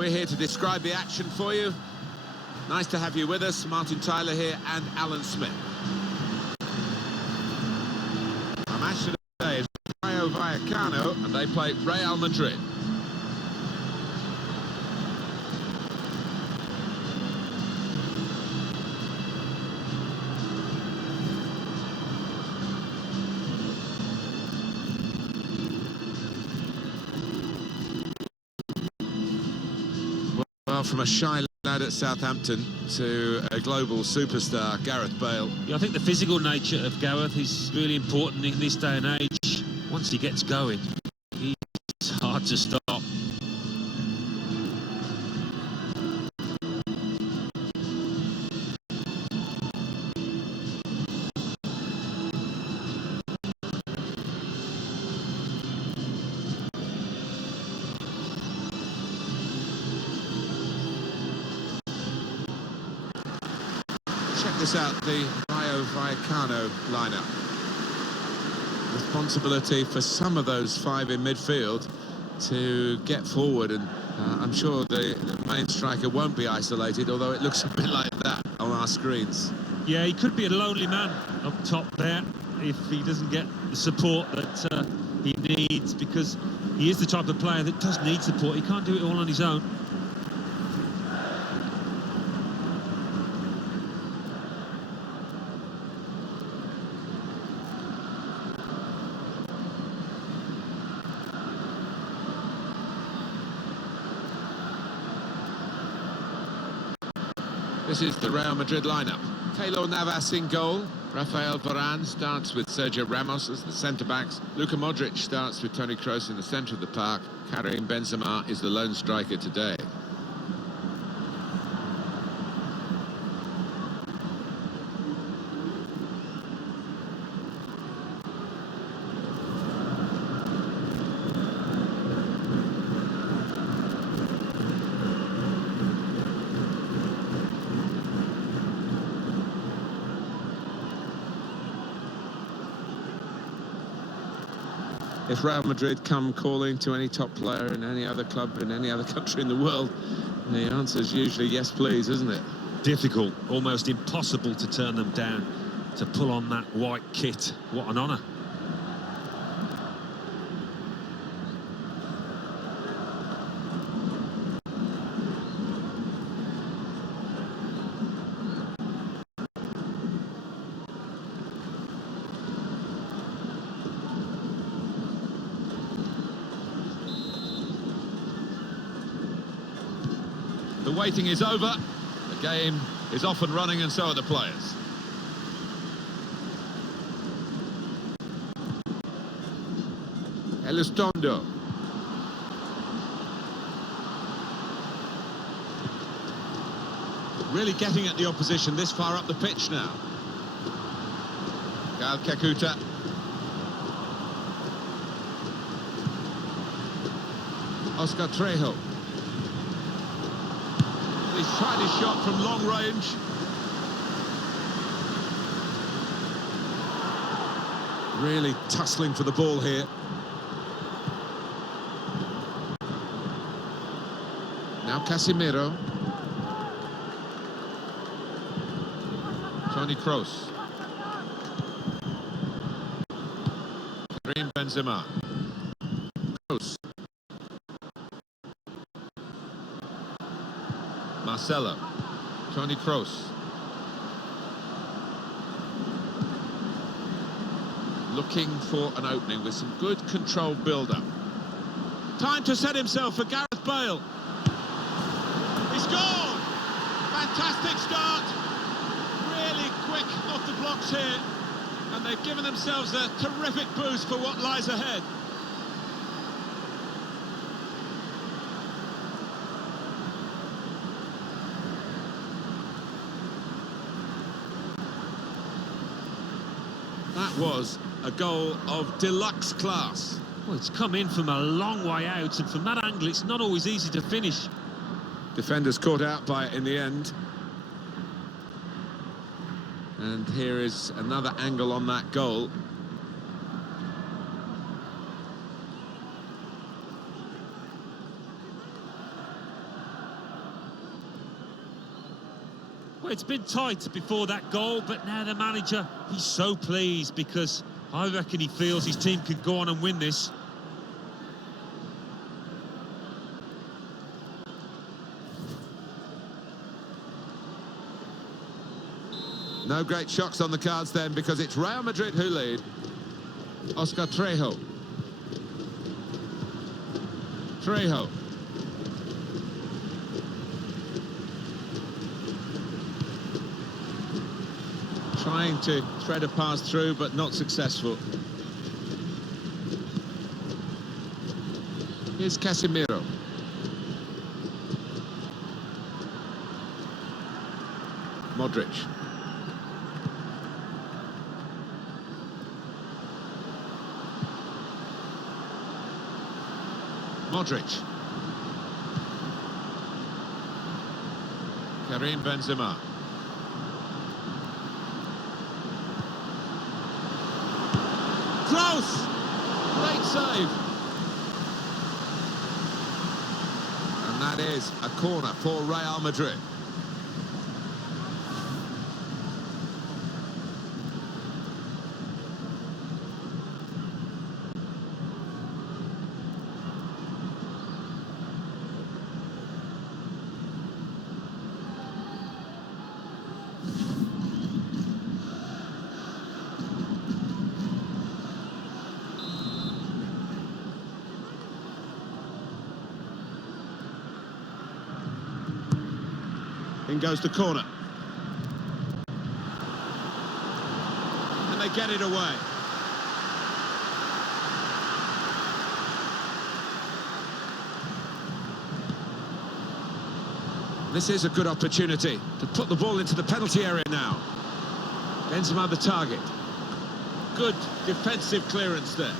We're here to describe the action for you. Nice to have you with us. Martin Tyler here and Alan Smith. Our match today is Rayo Vallecano and they play Real Madrid. Well, from a shy lad at Southampton to a global superstar, Gareth Bale. Yeah, I think the physical nature of Gareth is really important in this day and age. Once he gets going, he's hard to stop. Check this out, the Rayo Vallecano lineup. Responsibility for some of those five in midfield to get forward, and I'm sure the main striker won't be isolated, although it looks a bit like that on our screens. Yeah, he could be a lonely man up top there if he doesn't get the support that he needs, because he is the type of player that does need support. He can't do it all on his own. This is the Real Madrid lineup. Keylor Navas in goal. Rafael Varane starts with Sergio Ramos as the centre-backs. Luka Modric starts with Toni Kroos in the centre of the park. Karim Benzema is the lone striker today. If Real Madrid come calling to any top player in any other club in any other country in the world, the answer is usually yes please, isn't it? Difficult, almost impossible to turn them down, to pull on that white kit. What an honour. The waiting is over, the game is off and running, and so are the players. Elizondo. Really getting at the opposition this far up the pitch now. Gal Kakuta. Oscar Trejo. He's tried his shot from long range. Really tussling for the ball here. Now Casemiro. Toni Kroos. Karim Benzema. Kroos. Marcelo. Toni Kroos. Looking for an opening with some good controlled build-up. Time to set himself for Gareth Bale. He scored! Fantastic start. Really quick off the blocks here. And they've given themselves a terrific boost for what lies ahead. That was a goal of deluxe class. Well, it's come in from a long way out, and from that angle, it's not always easy to finish. Defenders caught out by it in the end. And here is another angle on that goal. It's been tight before that goal, but now the manager, he's so pleased because I reckon he feels his team could go on and win this. No great shocks on the cards then, because it's Real Madrid who lead. Oscar Trejo. Trejo. Trying to thread a pass through, but not successful. Here's Casemiro. Modric. Modric. Karim Benzema. Close! Great save. And that is a corner for Real Madrid. In goes the corner. And they get it away. This is a good opportunity to put the ball into the penalty area now. Benzema the target. Good defensive clearance there.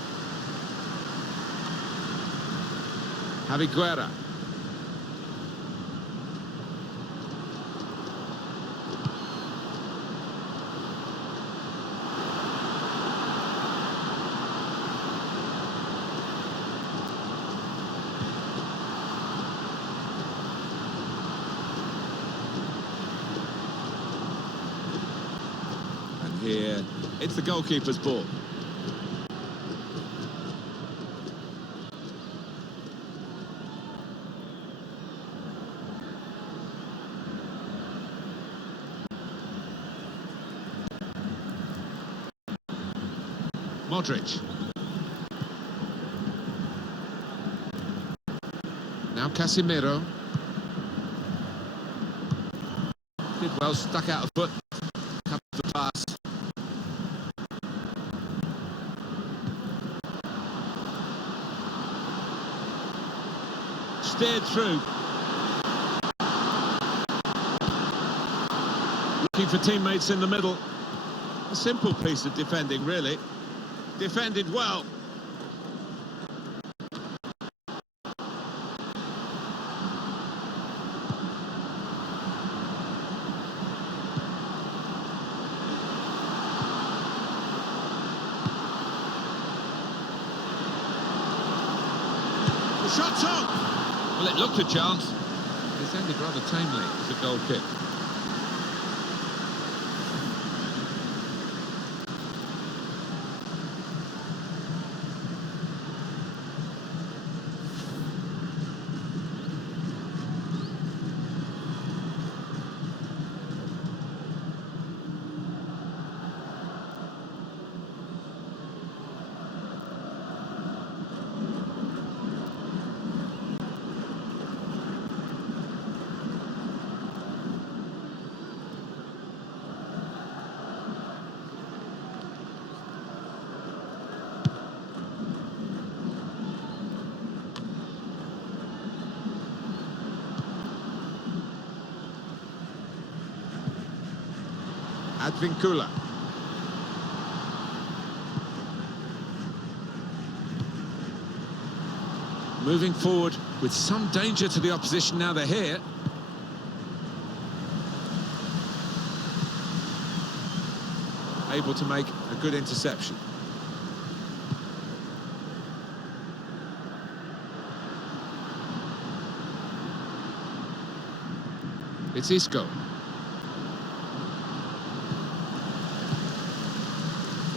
Javi Guerra. Here, it's the goalkeeper's ball. Modric. Now Casemiro. Did well, stuck out a foot. Cut the pass. Steered through. Looking for teammates in the middle. A simple piece of defending, really. Defended well. The shot's on! Well, it looked a chance. It's ended rather tamely as a goal kick. Advincula. Moving forward with some danger to the opposition now they're here. Able to make a good interception. It's Isco.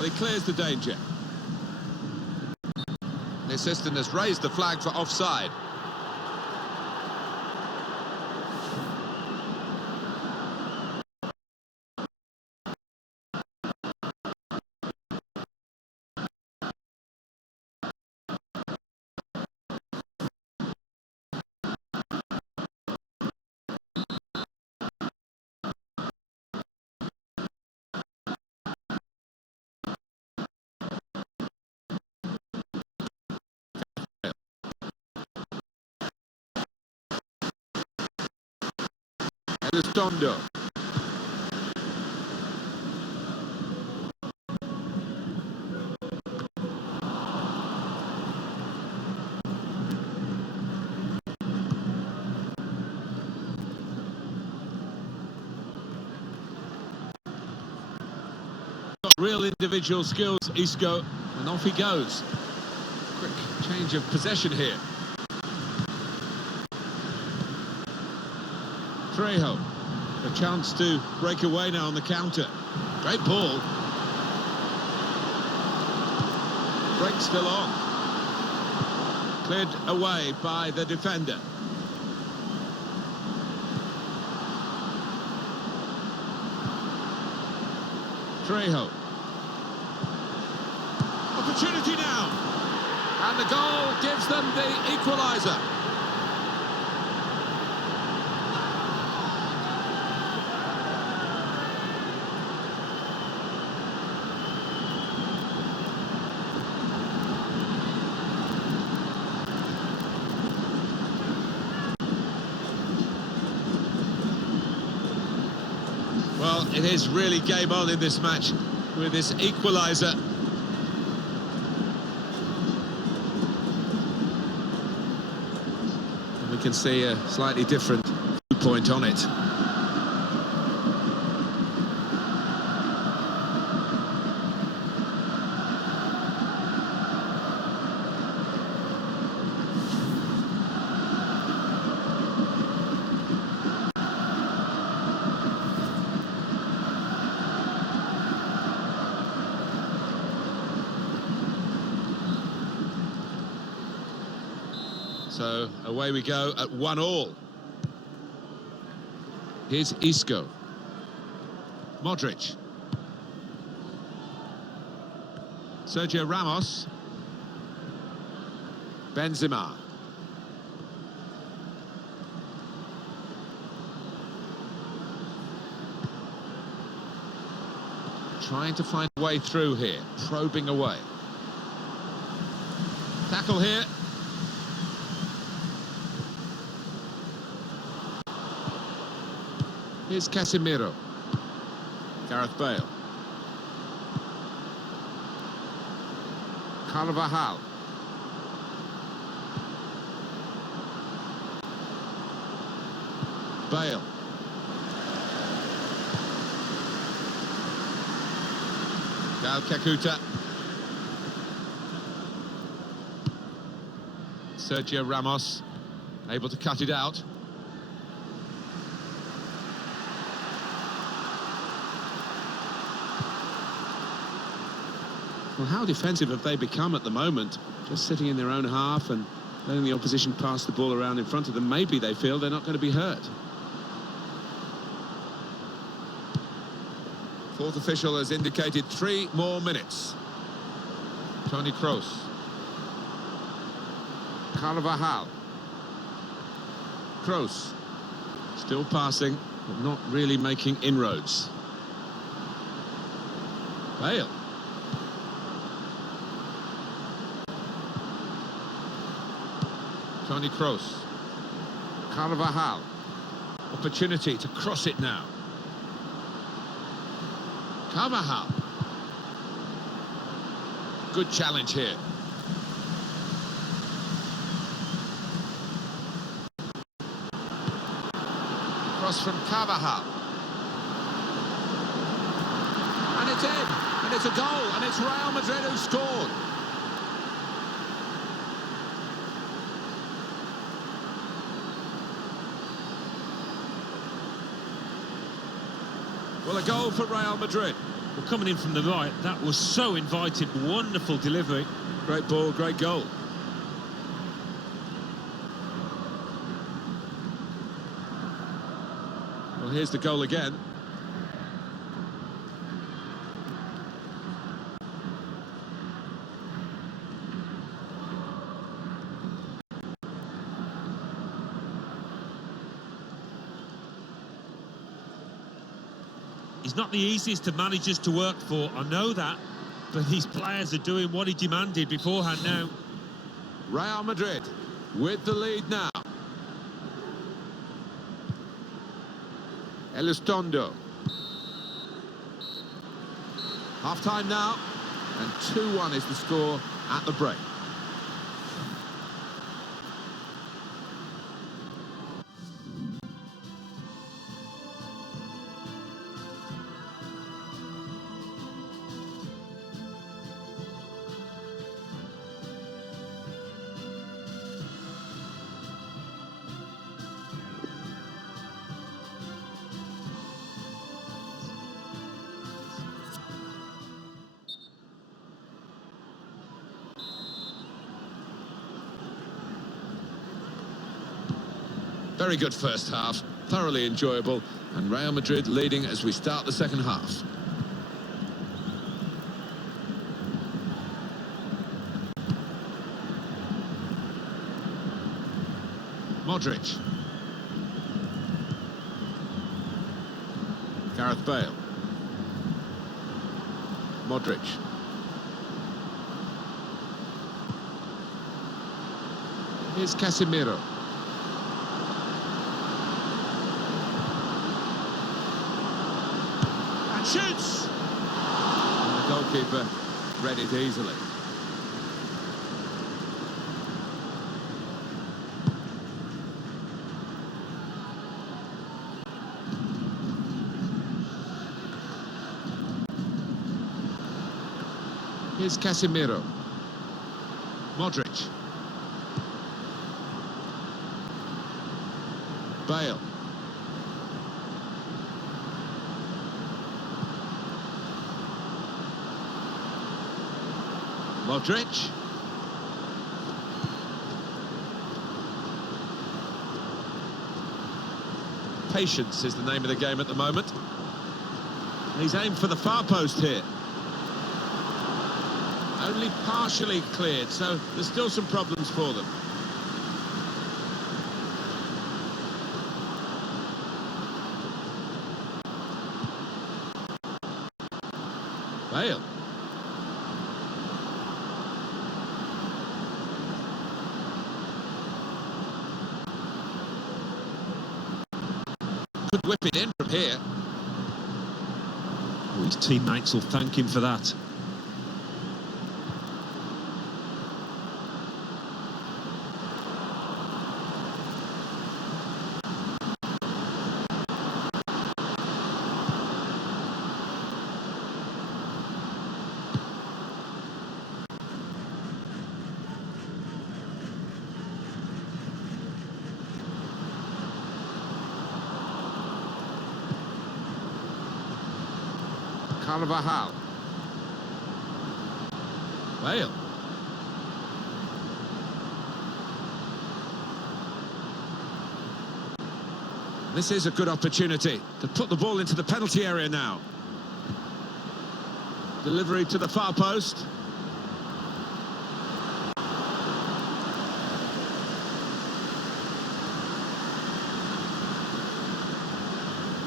Well, he clears the danger. The assistant has raised the flag for offside. Elizondo. Got real individual skills, Isco, and off he goes. Quick change of possession here. Trejo, a chance to break away now on the counter. Great ball. Break still on. Cleared away by the defender. Trejo. Opportunity now. And the goal gives them the equaliser. Well, it is really game on in this match with this equaliser. And we can see a slightly different viewpoint on it. So away we go at 1-1. Here's Isco. Modric. Sergio Ramos. Benzema. Trying to find a way through here, probing away. Tackle here. Here's Casemiro. Gareth Bale. Carvajal. Bale. Gal Kakuta. Sergio Ramos able to cut it out. Well, how defensive have they become at the moment? Just sitting in their own half and letting the opposition pass the ball around in front of them. Maybe they feel they're not going to be hurt. Fourth official has indicated 3 more minutes. Toni Kroos. Carvajal. Kroos. Still passing, but not really making inroads. Bale. Toni Kroos. Carvajal. Opportunity to cross it now. Carvajal. Good challenge here. Cross from Carvajal. And it's in. And it's a goal. And it's Real Madrid who scored. Well, a goal for Real Madrid. Well, coming in from the right, that was so inviting. Wonderful delivery. Great ball, great goal. Well, here's the goal again. He's not the easiest of managers to work for, I know that, but these players are doing what he demanded beforehand now. Real Madrid with the lead now. Elizondo. Half-time now, and 2-1 is the score at the break. Very good first half, thoroughly enjoyable, and Real Madrid leading as we start the second half. Modric. Gareth Bale. Modric. Here's Casemiro. Shoots! And the goalkeeper read it easily. Here's Casemiro. Modric. Bale. Modric. Patience is the name of the game at the moment. He's aimed for the far post here. Only partially cleared, so there's still some problems for them. Bale. Could whip it in from here. Oh, his teammates will thank him for that. Carvajal. Bale. This is a good opportunity to put the ball into the penalty area now. Delivery to the far post.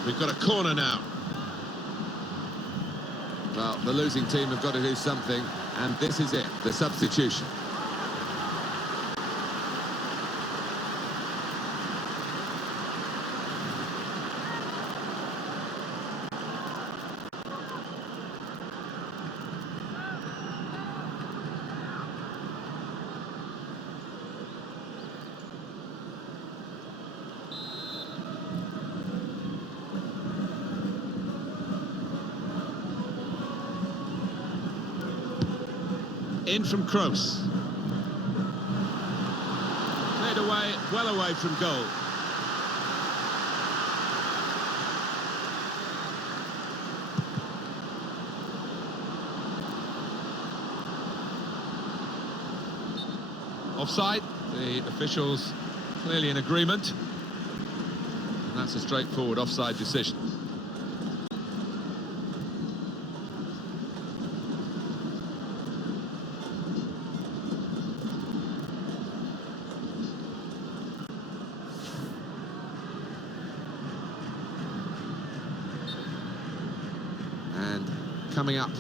We've got a corner now. Well, the losing team have got to do something, and this is it, the substitution. In from Kroos. Cleared away, well away from goal. Offside. The officials clearly in agreement. And that's a straightforward offside decision. And coming up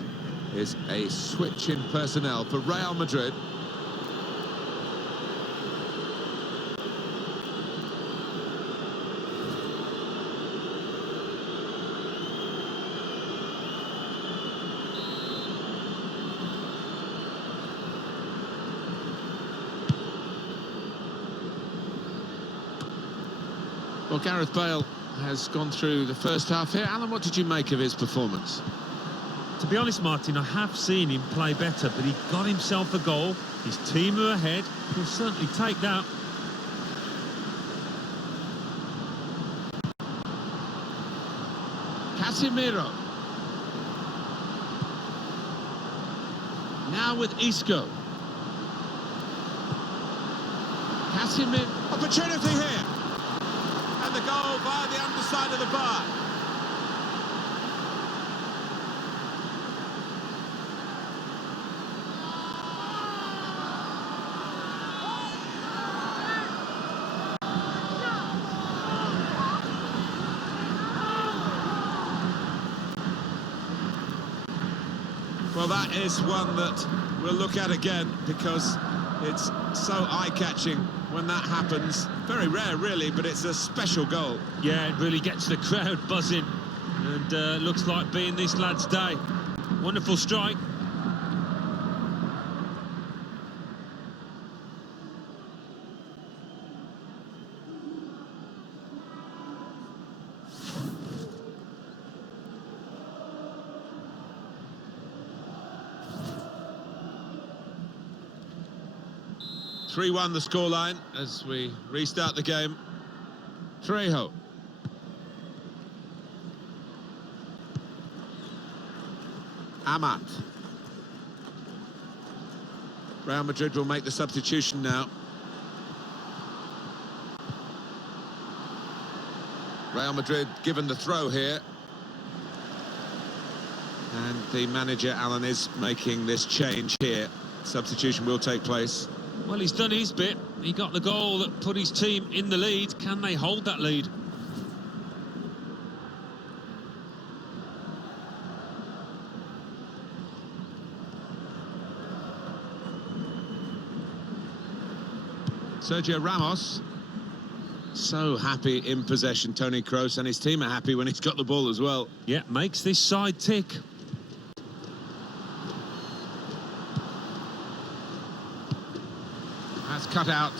is a switch in personnel for Real Madrid. Well, Gareth Bale has gone through the first half here. Alan, what did you make of his performance? To be honest, Martin, I have seen him play better, but he got himself a goal. His team are ahead. He'll certainly take that. Casemiro. Now with Isco. Casemiro. Opportunity here. And the goal via the underside of the bar. Well, that is one that we'll look at again because it's so eye-catching when that happens. Very rare, really, but it's a special goal. Yeah, it really gets the crowd buzzing, and looks like being this lad's day. Wonderful strike. (3-1) the scoreline as we restart the game. Trejo. Amat. Real Madrid will make the substitution now. Real Madrid given the throw here. And the manager, Alan, is making this change here. Substitution will take place. Well, he's done his bit. He got the goal that put his team in the lead. Can they hold that lead? Sergio Ramos. So happy in possession, Toni Kroos, and his team are happy when he's got the ball as well. Yeah, makes this side tick. That's cut out.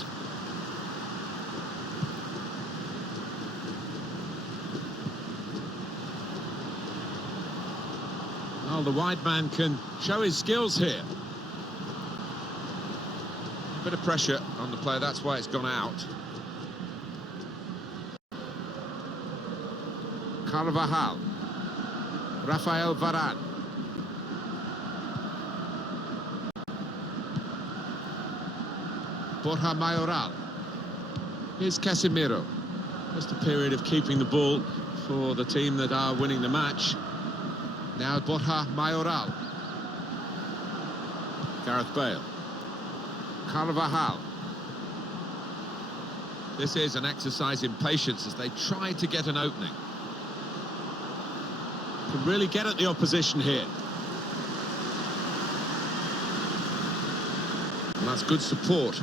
Well, the wide man can show his skills here. A bit of pressure on the player, that's why it's gone out. Carvajal. Rafael Varane. Borja Mayoral. Here's Casemiro. Just a period of keeping the ball for the team that are winning the match. Now Borja Mayoral. Gareth Bale. Carvajal. This is an exercise in patience as they try to get an opening. Can really get at the opposition here. And that's good support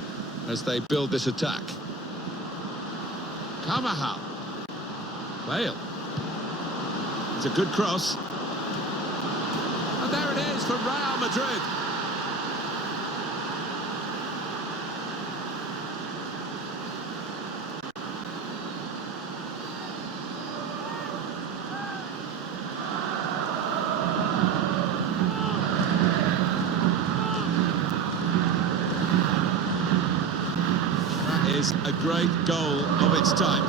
as they build this attack. Carvajal. Bale. It's a good cross. And there it is for Real Madrid. A great goal of its type.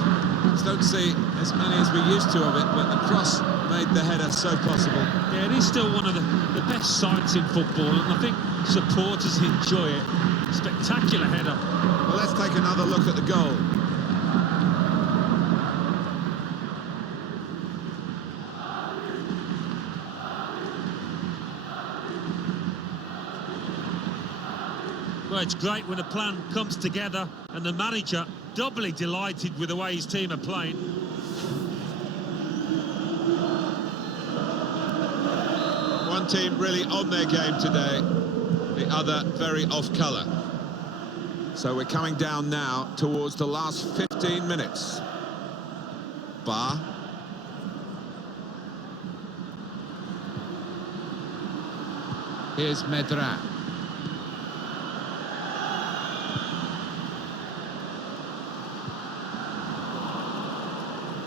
Just don't see as many as we used to of it, but the cross made the header so possible. Yeah, it is still one of the best sights in football, and I think supporters enjoy it. Spectacular header. Well, let's take another look at the goal. Well, it's great when a plan comes together and the manager doubly delighted with the way his team are playing. One team really on their game today, the other very off colour. So we're coming down now towards the last 15 minutes. Bar. Here's Medra.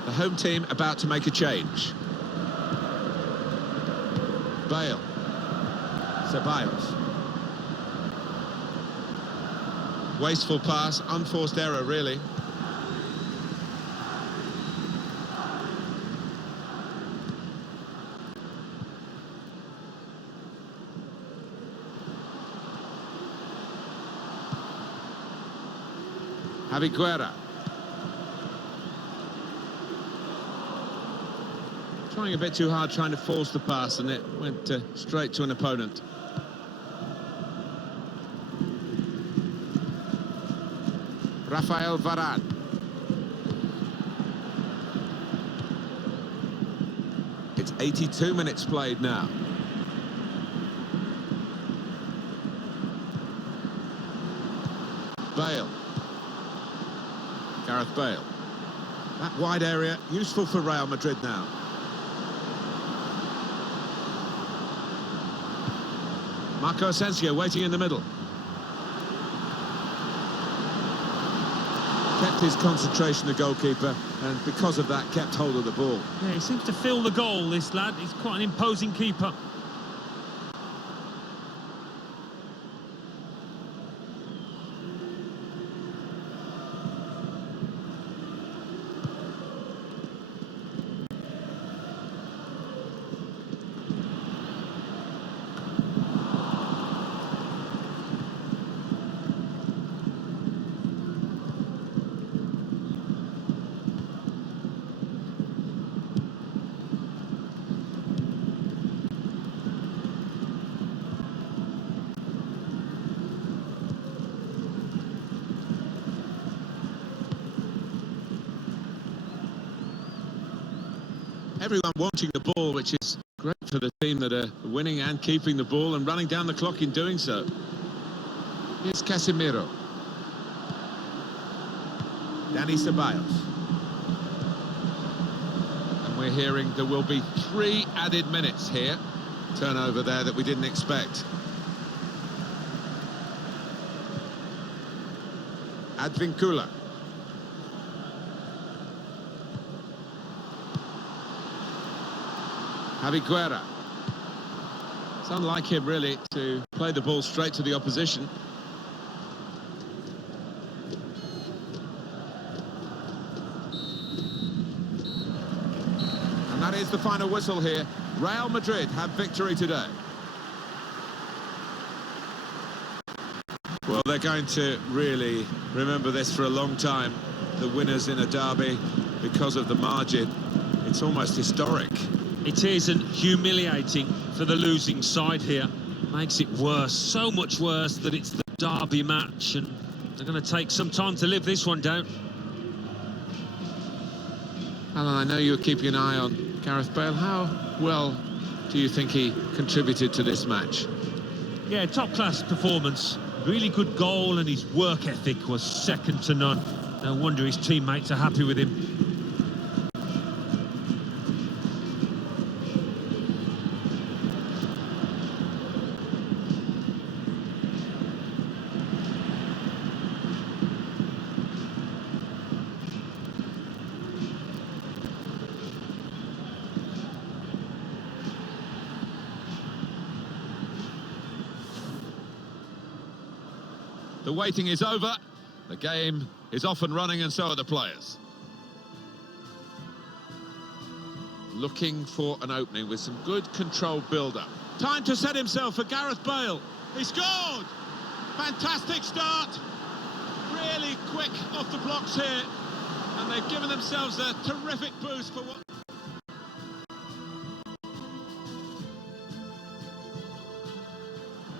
The home team about to make a change. Bale. Ceballos. Wasteful pass, unforced error, really. Javi Guerra. Trying a bit too hard, trying to force the pass, and it went straight to an opponent. Rafael Varane. It's 82 minutes played now. Bale. Gareth Bale. That wide area, useful for Real Madrid now. Marco Asensio waiting in the middle. Kept his concentration, the goalkeeper, and because of that, kept hold of the ball. Yeah, he seems to fill the goal, this lad. He's quite an imposing keeper. Everyone wanting the ball, which is great for the team that are winning and keeping the ball and running down the clock in doing so. Here's Casemiro. Dani Ceballos. And we're hearing there will be 3 added minutes here. Turnover there that we didn't expect. Advincula. Javi Guerra. It's unlike him, really, to play the ball straight to the opposition. And that is the final whistle here. Real Madrid have victory today. Well, they're going to really remember this for a long time. The winners in a derby because of the margin. It's almost historic. It is, and humiliating for the losing side here. Makes it worse, so much worse that it's the derby match, and they're going to take some time to live this one down. Alan, I know you were keeping an eye on Gareth Bale. How well do you think he contributed to this match? Yeah, top-class performance. Really good goal, and his work ethic was second to none. No wonder his teammates are happy with him. The waiting is over. The game is off and running, and so are the players. looking for an opening with some good controlled build-up. Time to set himself for Gareth Bale. He scored! Fantastic start. Really quick off the blocks here. And they've given themselves a terrific boost for what...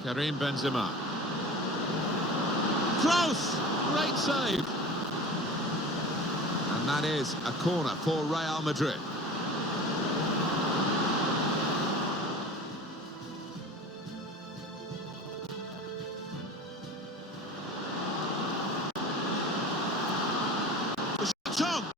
Karim Benzema. Close! Great save. And that is a corner for Real Madrid.